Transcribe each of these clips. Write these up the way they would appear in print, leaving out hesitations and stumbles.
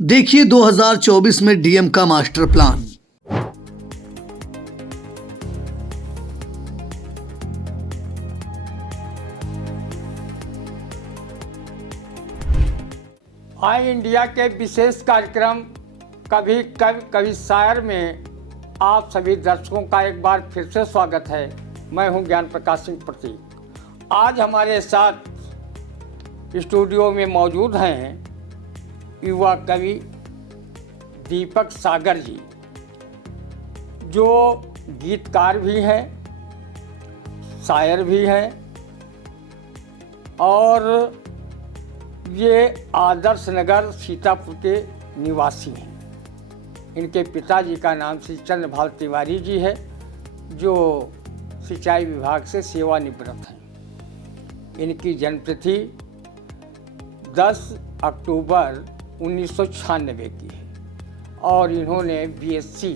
देखिए 2024 में डीएम का मास्टर प्लान। आई इंडिया के विशेष कार्यक्रम कभी कवि कभी शायर में आप सभी दर्शकों का एक बार फिर से स्वागत है। मैं हूं ज्ञान प्रकाश सिंह प्रतीक। आज हमारे साथ स्टूडियो में मौजूद हैं युवा कवि दीपक सागर जी, जो गीतकार भी हैं, शायर भी हैं और ये आदर्श नगर सीतापुर के निवासी हैं। इनके पिताजी का नाम श्री चंद्रभाल तिवारी जी है, जो सिंचाई विभाग से सेवानिवृत्त हैं। इनकी जन्मतिथि 10 अक्टूबर 1996 की है और इन्होंने बीएससी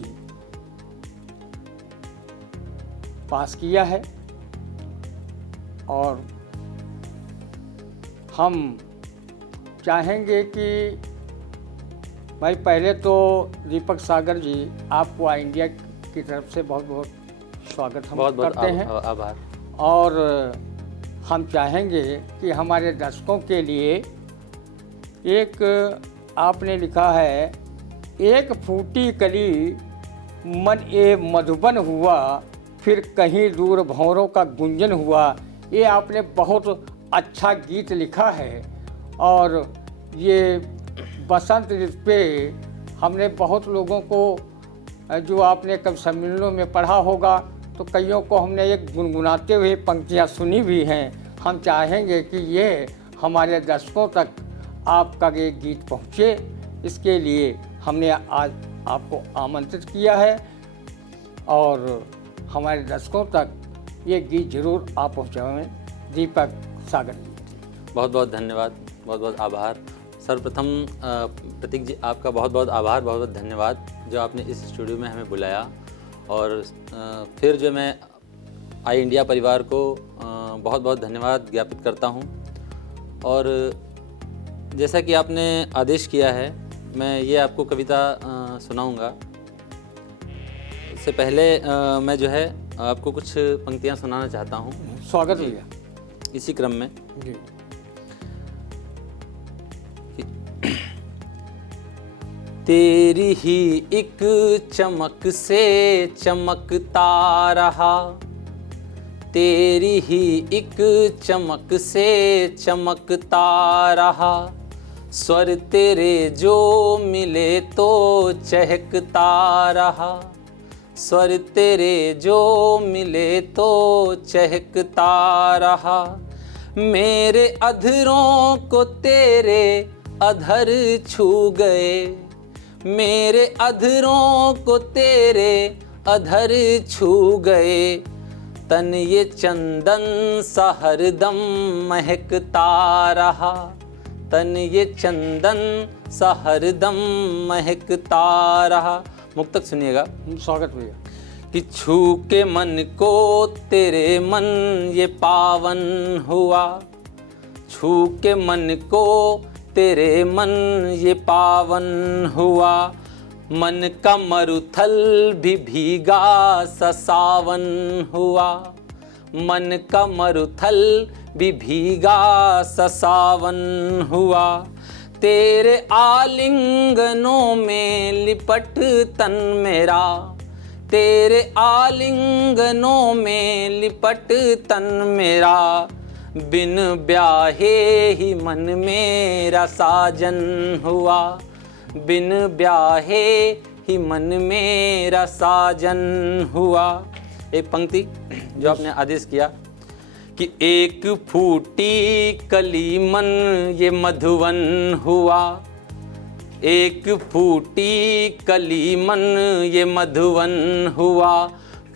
पास किया है। और हम चाहेंगे कि भाई पहले तो दीपक सागर जी, आपको आई इंडिया की तरफ से बहुत बहुत स्वागत हम करते हैं। आभार। और हम चाहेंगे कि हमारे दर्शकों के लिए एक आपने लिखा है, एक फूटी कली मन ए मधुबन हुआ, फिर कहीं दूर भंवरों का गुंजन हुआ। ये आपने बहुत अच्छा गीत लिखा है और ये बसंत ऋतु पे हमने बहुत लोगों को, जो आपने कभी सम्मेलनों में पढ़ा होगा, तो कईयों को हमने एक गुनगुनाते हुए पंक्तियाँ सुनी भी हैं। हम चाहेंगे कि ये हमारे दर्शकों तक आपका ये गीत पहुँचे, इसके लिए हमने आज आपको आमंत्रित किया है और हमारे दर्शकों तक ये गीत जरूर आप पहुँचाएं। दीपक सागर जी, बहुत बहुत धन्यवाद, बहुत बहुत आभार। सर्वप्रथम प्रतीक जी, आपका बहुत बहुत आभार, बहुत बहुत धन्यवाद जो आपने इस स्टूडियो में हमें बुलाया। और फिर जो मैं आई इंडिया परिवार को बहुत बहुत धन्यवाद ज्ञापित करता हूं। और जैसा कि आपने आदेश किया है, मैं ये आपको कविता सुनाऊंगा। इससे पहले मैं जो है आपको कुछ पंक्तियां सुनाना चाहता हूं। स्वागत भैया। इसी क्रम में जी। तेरी ही एक चमक से चमकता रहा, तेरी ही एक चमक से चमकता रहा, स्वर तेरे जो मिले तो चहकता रहा, स्वर तेरे जो मिले तो चहकता रहा। मेरे अधरों को तेरे अधर छू गए, मेरे अधरों को तेरे अधर छू गए, तन ये चंदन सा हरदम महकता रहा, तन ये चंदन सा हरदम महकता रहा। मुक्तक सुनिएगा। स्वागत भैया। कि छू के मन को तेरे मन ये पावन हुआ, छू के मन को तेरे मन ये पावन हुआ, मन का मरुथल भी भीगा सा सावन हुआ, मन का मरुथल भी भीगा सा सावन हुआ। तेरे आलिंगनों में लिपट तन मेरा, तेरे आलिंगनों में लिपट तन मेरा, बिन ब्याहे ही मन मेरा साजन हुआ, बिन ब्याहे ही मन मेरा साजन हुआ। एक पंक्ति जो आपने आदेश किया कि एक फूटी कली मन ये मधुवन हुआ, एक फूटी कली मन ये मधुवन हुआ,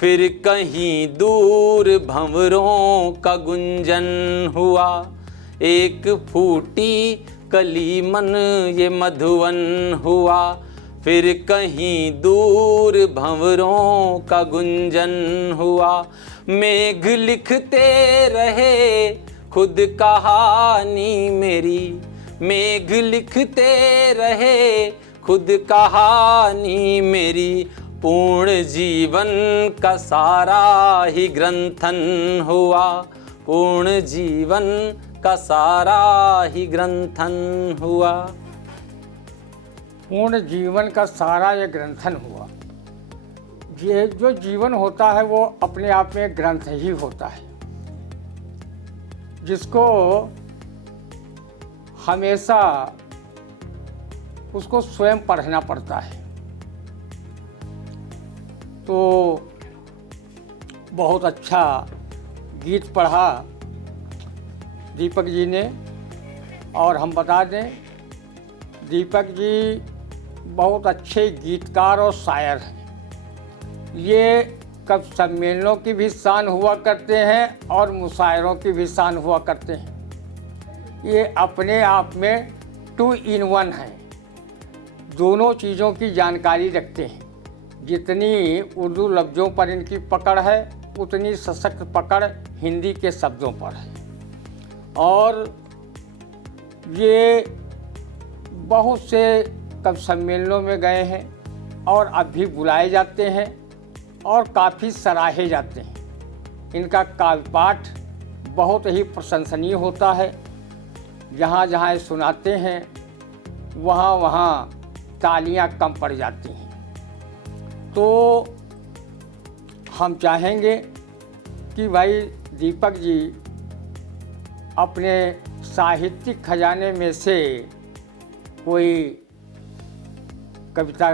फिर कहीं दूर भंवरों का गुंजन हुआ, एक फूटी कली मन ये मधुवन हुआ, फिर कहीं दूर भंवरों का गुंजन हुआ। मेघ लिखते रहे खुद कहानी मेरी, मेघ लिखते रहे खुद कहानी मेरी, पूर्ण जीवन का सारा ही ग्रंथन हुआ, पूर्ण जीवन का सारा ही ग्रंथन हुआ। पूर्ण जीवन का सारा ये ग्रंथन हुआ। ये जो जीवन होता है वो अपने आप में ग्रंथ ही होता है, जिसको हमेशा उसको स्वयं पढ़ना पड़ता है। तो बहुत अच्छा गीत पढ़ा दीपक जी ने, और हम बता दें दीपक जी बहुत अच्छे गीतकार और शायर हैं। ये कवि सम्मेलनों की भी शान हुआ करते हैं और मुशायरों की भी शान हुआ करते हैं। ये अपने आप में 2 in 1 हैं, दोनों चीज़ों की जानकारी रखते हैं। जितनी उर्दू लफ्ज़ों पर इनकी पकड़ है उतनी सशक्त पकड़ हिंदी के शब्दों पर है। और ये बहुत से कवि सम्मेलनों में गए हैं और अब भी बुलाए जाते हैं और काफ़ी सराहे जाते हैं। इनका काव्य पाठ बहुत ही प्रशंसनीय होता है। जहाँ जहाँ ये सुनाते हैं वहाँ वहाँ तालियां कम पड़ जाती हैं। तो हम चाहेंगे कि भाई दीपक जी अपने साहित्यिक खजाने में से कोई कविता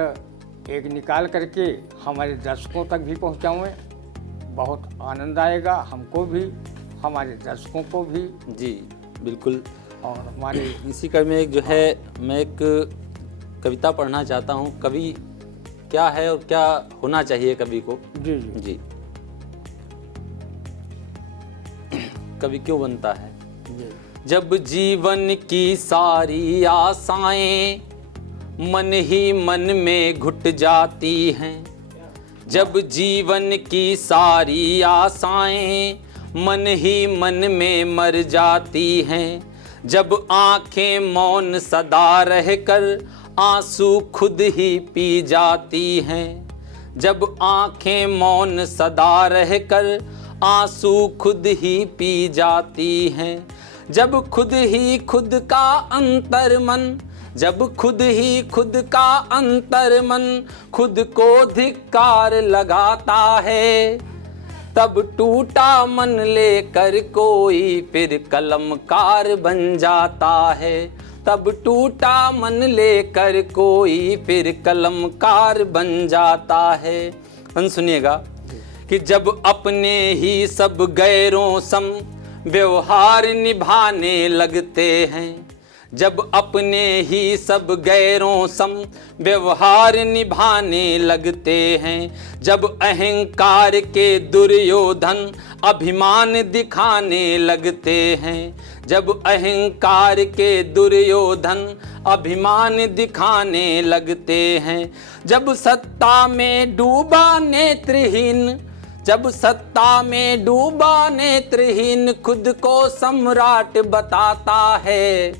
एक निकाल करके हमारे दर्शकों तक भी पहुंचाएं। बहुत आनंद आएगा हमको भी, हमारे दर्शकों को भी। जी बिल्कुल। और हमारे इसी क्रम में एक जो है मैं एक कविता पढ़ना चाहता हूँ। कवि क्या है और क्या होना चाहिए कवि को। जी जी जी, कवि क्यों बनता है। जी जब जीवन की सारी आशाएं मन ही मन में घुट जाती हैं, जब जीवन की सारी आशाएं मन ही मन में मर जाती हैं, जब आंखें मौन सदा रहकर आंसू खुद ही पी जाती हैं, जब आंखें मौन सदा रहकर आंसू खुद ही पी जाती हैं, जब खुद ही खुद का अंतर मन, जब खुद ही खुद का अंतर मन खुद को धिक्कार लगाता है, तब टूटा मन लेकर कोई फिर कलमकार बन जाता है, तब टूटा मन लेकर कोई फिर कलमकार बन जाता है। सुनिएगा कि जब अपने ही सब गैरों सम व्यवहार निभाने लगते हैं, जब अपने ही सब गैरों सम व्यवहार निभाने लगते हैं, जब अहंकार के दुर्योधन अभिमान दिखाने लगते हैं, जब अहंकार के दुर्योधन अभिमान दिखाने लगते हैं, जब सत्ता में डूबा नेत्रहीन, जब सत्ता में डूबा नेत्रहीन खुद को सम्राट बताता है,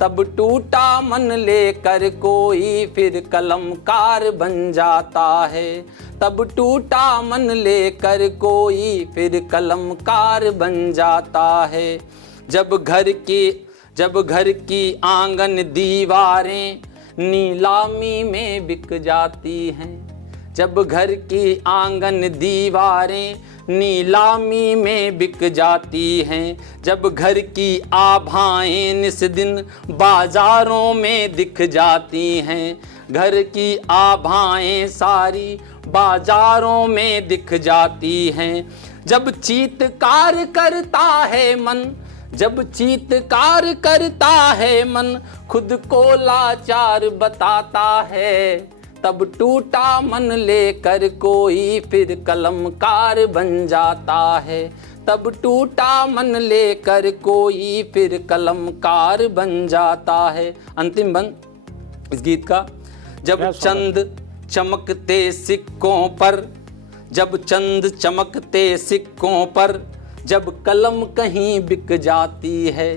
तब टूटा मन लेकर कोई फिर कलमकार बन जाता है, तब टूटा मन लेकर कोई फिर कलमकार बन जाता है। जब घर की आंगन दीवारें नीलामी में बिक जाती हैं, जब घर की आंगन दीवारें नीलामी में बिक जाती हैं, जब घर की आभाएं निस दिन बाजारों में दिख जाती हैं, घर की आभाएं सारी बाजारों में दिख जाती हैं, जब चीत्कार करता है मन, जब चीत्कार करता है मन खुद को लाचार बताता है, तब टूटा मन लेकर कोई फिर कलमकार बन जाता है, तब टूटा मन लेकर कोई फिर कलमकार बन जाता है। अंतिम बंद इस गीत का। जब चंद चमकते सिक्कों पर, जब चंद चमकते सिक्कों पर, जब कलम कहीं बिक जाती है,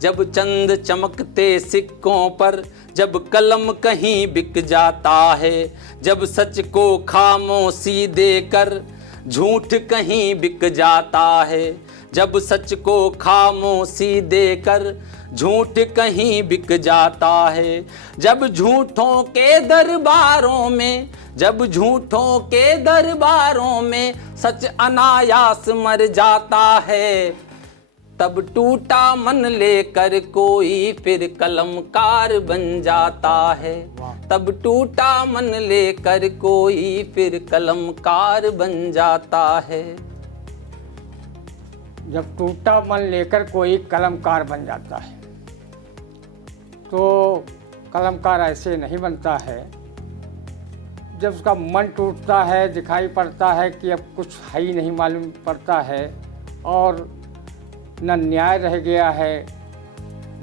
जब चंद चमकते सिक्कों पर, जब कलम कहीं बिक जाता है, जब सच को खामोशी देकर झूठ कहीं बिक जाता है, जब सच को खामोशी देकर झूठ कहीं बिक जाता है, जब झूठों के दरबारों में, जब झूठों के दरबारों में सच अनायास मर जाता है, तब टूटा मन लेकर कोई फिर कलमकार बन जाता है, तब टूटा मन लेकर कोई फिर कलमकार बन जाता है। जब टूटा मन लेकर कोई कलमकार बन जाता है, तो कलमकार ऐसे नहीं बनता है। जब उसका मन टूटता है, दिखाई पड़ता है कि अब कुछ है ही नहीं मालूम पड़ता है, और न न्याय रह गया है,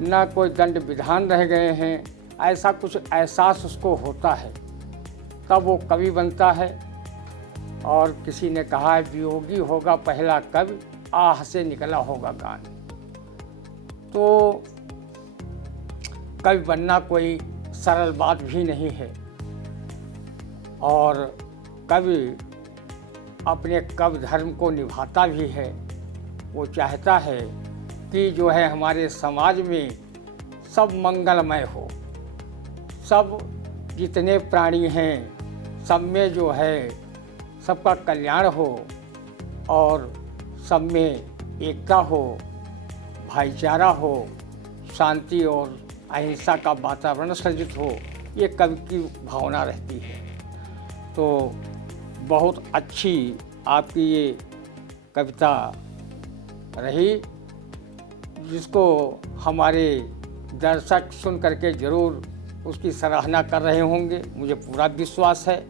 न कोई दंड विधान रह गए हैं, ऐसा कुछ एहसास उसको होता है, तब वो कवि बनता है। और किसी ने कहा है, वियोगी होगा पहला कवि, आह से निकला होगा गान। तो कवि बनना कोई सरल बात भी नहीं है, और कवि अपने कवि धर्म को निभाता भी है। वो चाहता है कि जो है हमारे समाज में सब मंगलमय हो, सब जितने प्राणी हैं सब में जो है सबका कल्याण हो, और सब में एकता हो, भाईचारा हो, शांति और अहिंसा का वातावरण सृजित हो, ये कवि की भावना रहती है। तो बहुत अच्छी आपकी ये कविता रही, जिसको हमारे दर्शक सुन करके ज़रूर उसकी सराहना कर रहे होंगे, मुझे पूरा विश्वास है।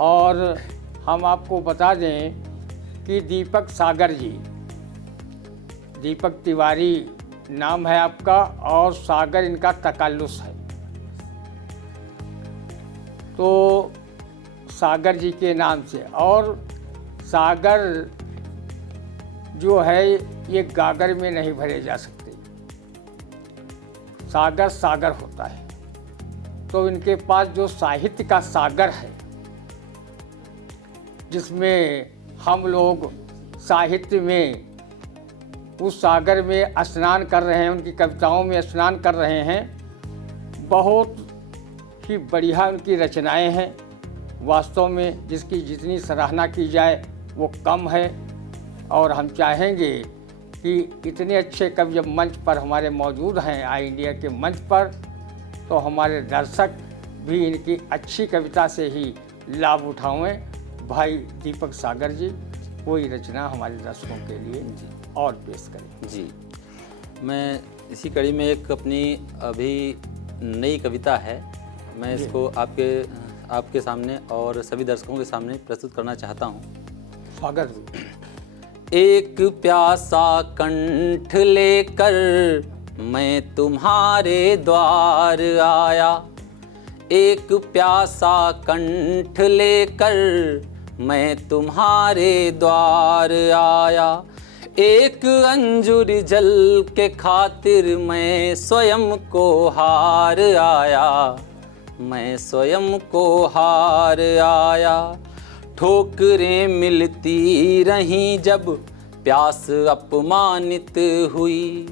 और हम आपको बता दें कि दीपक सागर जी, दीपक तिवारी नाम है आपका, और सागर इनका तकल्लुस है। तो सागर जी के नाम से, और सागर जो है ये गागर में नहीं भरे जा सकते, सागर सागर होता है। तो इनके पास जो साहित्य का सागर है, जिसमें हम लोग साहित्य में उस सागर में स्नान कर रहे हैं, उनकी कविताओं में स्नान कर रहे हैं। बहुत ही बढ़िया उनकी रचनाएं हैं, वास्तव में जिसकी जितनी सराहना की जाए वो कम है। और हम चाहेंगे कि इतने अच्छे कवि जब मंच पर हमारे मौजूद हैं, आई इंडिया के मंच पर, तो हमारे दर्शक भी इनकी अच्छी कविता से ही लाभ उठाएं। भाई दीपक सागर जी, कोई रचना हमारे दर्शकों के लिए और पेश करें। जी, मैं इसी कड़ी में एक अपनी अभी नई कविता है, मैं इसको आपके सामने और सभी दर्शकों के सामने प्रस्तुत करना चाहता हूँ। स्वागत जी। एक प्यासा कंठ लेकर मैं तुम्हारे द्वार आया, एक प्यासा कंठ लेकर मैं तुम्हारे द्वार आया, एक अंजुर जल के खातिर मैं स्वयं को हार आया, मैं स्वयं को हार आया। ठोकरें मिलती रहीं जब प्यास अपमानित हुई,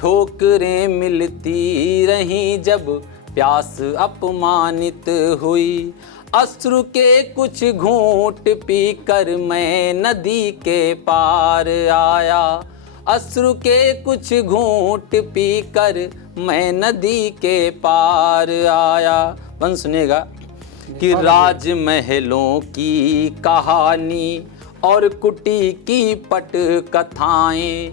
ठोकरें मिलती रहीं जब प्यास अपमानित हुई। अश्रु के कुछ घूंट पीकर मैं नदी के पार आया, अश्रु के कुछ घूंट पीकर मैं नदी के पार आया। बन सुनेगा कि राजमहलों की कहानी और कुटी की पट कथाएं,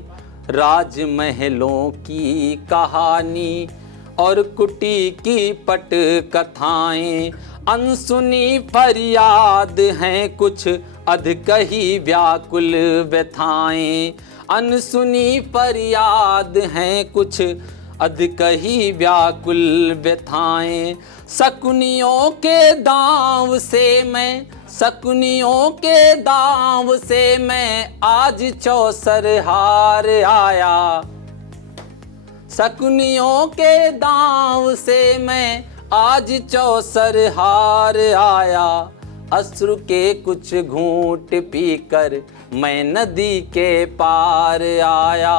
राजमहलों की कहानी और कुटी की पट कथाएं, अनसुनी फरियाद हैं कुछ अधकही व्याकुल व्यथाएं, अनसुनी फरियाद हैं कुछ अधकही व्याकुल व्यथाएं। शकुनियों के दांव से मैं, शकुनियों के दांव से मैं आज चौसर हार आया, शकुनियों के दांव से मैं आज चौसर हार आया, अश्रु के कुछ घूंट पीकर मैं नदी के पार आया,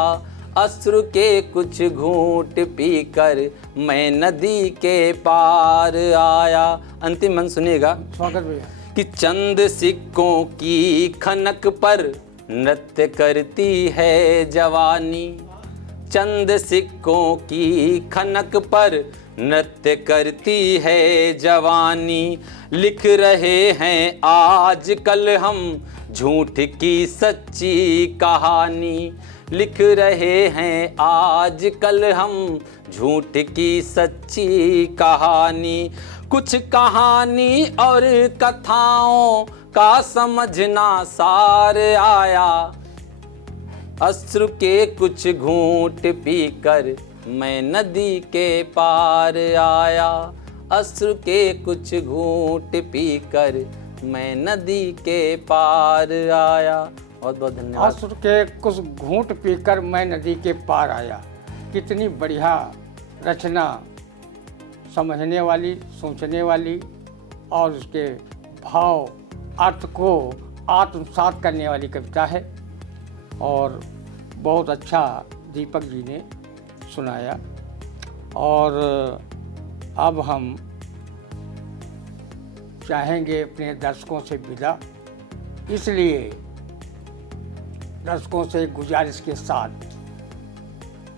अश्रु के कुछ घूंट पीकर मैं नदी के पार आया। अंतिम मन सुनिएगा। स्वागत भैया। कि चंद सिक्कों की खनक पर नृत्य करती है जवानी, चंद सिक्कों की खनक पर नृत्य करती है जवानी। लिख रहे हैं आज कल हम झूठ की सच्ची कहानी, लिख रहे हैं आज कल हम झूठ की सच्ची कहानी। कुछ कहानी और कथाओं का समझना सार आया, अश्रु के कुछ घूंट पीकर मैं नदी के पार आया, अश्रु के कुछ घूंट पीकर मैं नदी के पार आया। बहुत बहुत धन्यवाद। अश्रु के कुछ घूंट पीकर मैं नदी के पार आया। कितनी बढ़िया रचना, समझने वाली, सोचने वाली और उसके भाव अर्थ को आत्मसात करने वाली कविता है और बहुत अच्छा दीपक जी ने सुनाया। और अब हम चाहेंगे अपने दर्शकों से विदा, इसलिए दर्शकों से गुजारिश के साथ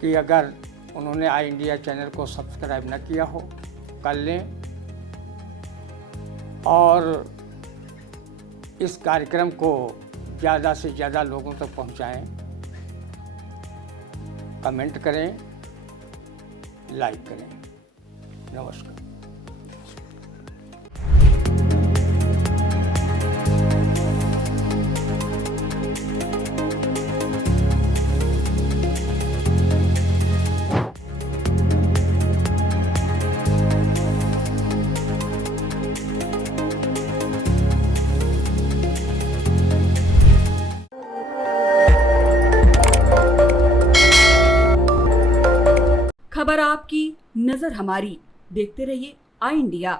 कि अगर उन्होंने आई इंडिया चैनल को सब्सक्राइब न किया हो कर लें और इस कार्यक्रम को ज़्यादा से ज़्यादा लोगों तक पहुंचाएं, कमेंट करें, लाइक करें। नमस्कार। खबर आपकी, नजर हमारी। देखते रहिए आई इंडिया।